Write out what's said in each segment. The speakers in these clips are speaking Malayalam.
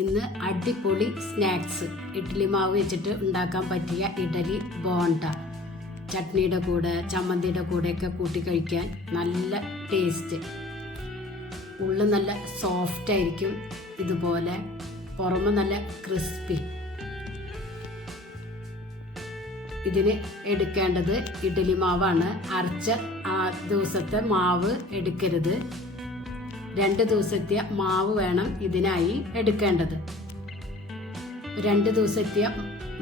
ഇന്ന് അടിപൊളി സ്നാക്സ് ഇഡ്ഡലി മാവ് വെച്ചിട്ട് ഉണ്ടാക്കാൻ പറ്റിയ ഇഡലി ബോണ്ട ചട്നിയുടെ കൂടെ ചമ്മന്തിയുടെ കൂടെയൊക്കെ കൂട്ടി കഴിക്കാൻ നല്ല ടേസ്റ്റ്. ഉള്ളു നല്ല സോഫ്റ്റ് ആയിരിക്കും, ഇതുപോലെ പുറമെ നല്ല ക്രിസ്പി. ഇതിന് എടുക്കേണ്ടത് ഇഡലി മാവാണ്. അരച്ച ആ ദിവസത്തെ മാവ് എടുക്കരുത്, 2 ദിവസത്തെ മാവ് വേണം ഇതിനായി എടുക്കേണ്ടത്. 2 ദിവസത്തെ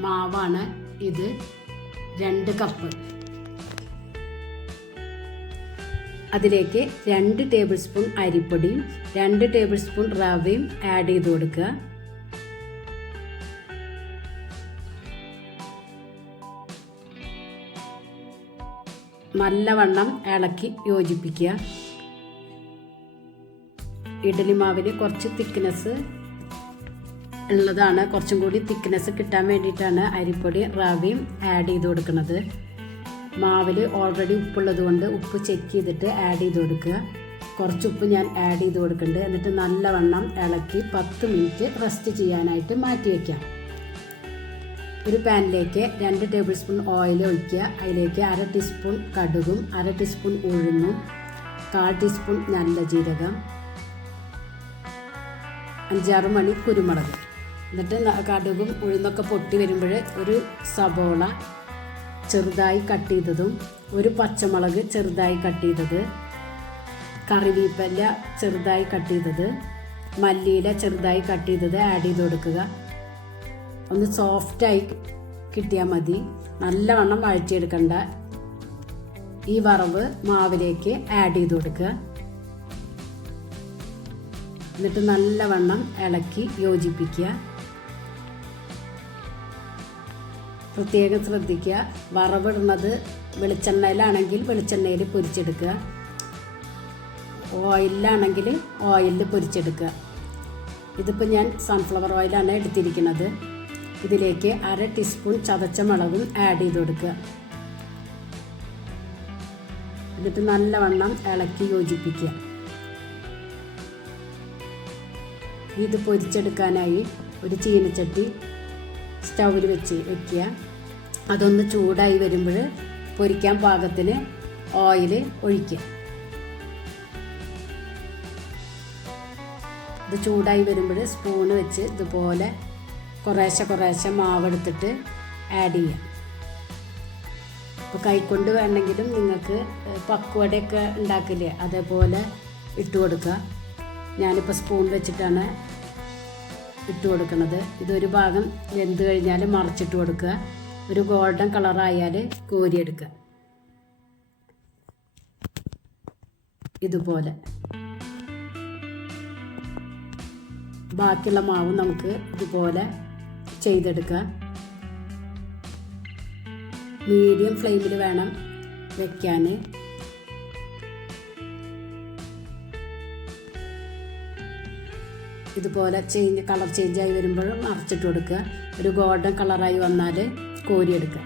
മാവാണ് ഇത്, 2 കപ്പ്. അതിലേക്ക് 2 ടേബിൾ സ്പൂൺ അരിപ്പൊടിയും 2 ടേബിൾ സ്പൂൺ റവയും ആഡ് ചെയ്ത് കൊടുക്കുക. നല്ലവണ്ണം ഇളക്കി യോജിപ്പിക്കുക. ഇഡലി മാവിന് കുറച്ച് തിക്നെസ് ഉള്ളതാണ്, കുറച്ചും കൂടി തിക്നെസ് കിട്ടാൻ വേണ്ടിയിട്ടാണ് അരിപ്പൊടി റവയും ആഡ് ചെയ്ത് കൊടുക്കുന്നത്. മാവിൽ ഓൾറെഡി ഉപ്പുള്ളത് കൊണ്ട് ഉപ്പ് ചെക്ക് ചെയ്തിട്ട് ആഡ് ചെയ്ത് കൊടുക്കുക. കുറച്ച് ഉപ്പ് ഞാൻ ആഡ് ചെയ്ത് കൊടുക്കുന്നുണ്ട്. എന്നിട്ട് നല്ലവണ്ണം ഇളക്കി 10 മിനിറ്റ് റെസ്റ്റ് ചെയ്യാനായിട്ട് മാറ്റി വയ്ക്കാം. ഒരു പാനിലേക്ക് 2 ടേബിൾ സ്പൂൺ ഓയിൽ ഒഴിക്കുക. അതിലേക്ക് 1/2 ടീസ്പൂൺ കടുകും 1/2 ടീസ്പൂൺ ഉഴുന്നും 1/4 ടീസ്പൂൺ നല്ല ജീരകം, 5-6 മണി കുരുമുളക്. എന്നിട്ട് കടുകും ഉഴുന്നൊക്കെ പൊട്ടി വരുമ്പോൾ ഒരു സബോള ചെറുതായി കട്ട് ചെയ്തതും, ഒരു പച്ചമുളക് ചെറുതായി കട്ട് ചെയ്തത്, കറിവേപ്പില ചെറുതായി കട്ട് ചെയ്തത്, മല്ലിയില ചെറുതായി കട്ട് ചെയ്തത് ആഡ് ചെയ്ത് കൊടുക്കുക. ഒന്ന് സോഫ്റ്റായി കിട്ടിയാൽ മതി, നല്ലവണ്ണം വഴറ്റിയെടുക്കണ്ട. ഈ വറവ് മാവിലേക്ക് ആഡ് ചെയ്ത് കൊടുക്കുക. എന്നിട്ട് നല്ലവണ്ണം ഇളക്കി യോജിപ്പിക്കുക. പ്രത്യേകം ശ്രദ്ധിക്കുക, വറവിടുന്നത് വെളിച്ചെണ്ണയിലാണെങ്കിൽ വെളിച്ചെണ്ണയിൽ പൊരിച്ചെടുക്കുക, ഓയിലാണെങ്കിൽ ഓയിലിൽ പൊരിച്ചെടുക്കുക. ഇതിപ്പോൾ ഞാൻ സൺഫ്ലവർ ഓയിലാണ് എടുത്തിരിക്കുന്നത്. ഇതിലേക്ക് 1/2 ടീസ്പൂൺ ചതച്ച മുളകും ആഡ് ചെയ്ത് കൊടുക്കുക. എന്നിട്ട് നല്ലവണ്ണം ഇളക്കി യോജിപ്പിക്കുക. ഇത് പൊരിച്ചെടുക്കാനായി ഒരു ചീനച്ചട്ടി സ്റ്റൗവിൽ വെക്കുക. അതൊന്ന് ചൂടായി വരുമ്പോൾ പൊരിക്കാൻ പാകത്തിന് ഓയിൽ ഒഴിക്കുക. ഇത് ചൂടായി വരുമ്പോൾ സ്പൂണ് വെച്ച് ഇതുപോലെ കുറേശ്ശെ മാവെടുത്തിട്ട് ആഡ് ചെയ്യാം. ഇപ്പോൾ കൈക്കൊണ്ട് വേണമെങ്കിലും നിങ്ങൾക്ക് പക്വടയൊക്കെ ഉണ്ടാക്കില്ലേ, അതേപോലെ ഇട്ട് കൊടുക്കുക. ഞാനിപ്പോൾ സ്പൂൺ വെച്ചിട്ടാണ് ഇട്ട് കൊടുക്കുന്നത്. ഇതൊരു ഭാഗം വെന്ത് കഴിഞ്ഞാൽ മറിച്ചിട്ട് കൊടുക്കുക. ഒരു ഗോൾഡൻ കളറായാൽ കോരിയെടുക്കുക. ഇതുപോലെ ബാക്കിയുള്ള മാവ് നമുക്ക് ഇതുപോലെ ചെയ്തെടുക്കാം. മീഡിയം ഫ്ലെയിമിൽ വേണം വെക്കാൻ. ഇതുപോലെ കളർ ചേഞ്ചായി വരുമ്പോൾ മറിച്ചിട്ട് കൊടുക്കുക. ഒരു ഗോൾഡൻ കളറായി വന്നാൽ കോരിയെടുക്കുക.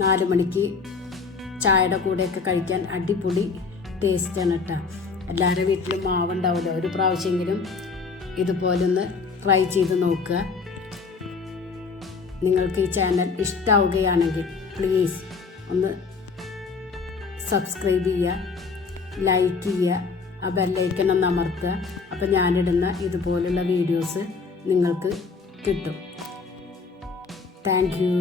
4 മണിക്ക് ചായയുടെ കൂടെയൊക്കെ കഴിക്കാൻ അടിപൊളി ടേസ്റ്റാണ് കേട്ടോ. എല്ലാവരുടെ വീട്ടിലും മാവുണ്ടാവില്ല, ഒരു പ്രാവശ്യമെങ്കിലും ഇതുപോലെ ഒന്ന് ട്രൈ ചെയ്ത് നോക്കുക. നിങ്ങൾക്ക് ഈ ചാനൽ ഇഷ്ടമാവുകയാണെങ്കിൽ പ്ലീസ് ഒന്ന് സബ്സ്ക്രൈബ് ചെയ്യുക, ലൈക്ക് ചെയ്യുക, ആ ബെല്ലൈക്കൺ ഒന്ന് അമർത്തുക. അപ്പോൾ ഞാനിടുന്ന ഇതുപോലുള്ള വീഡിയോസ് നിങ്ങൾക്ക് കിട്ടും. Thank you.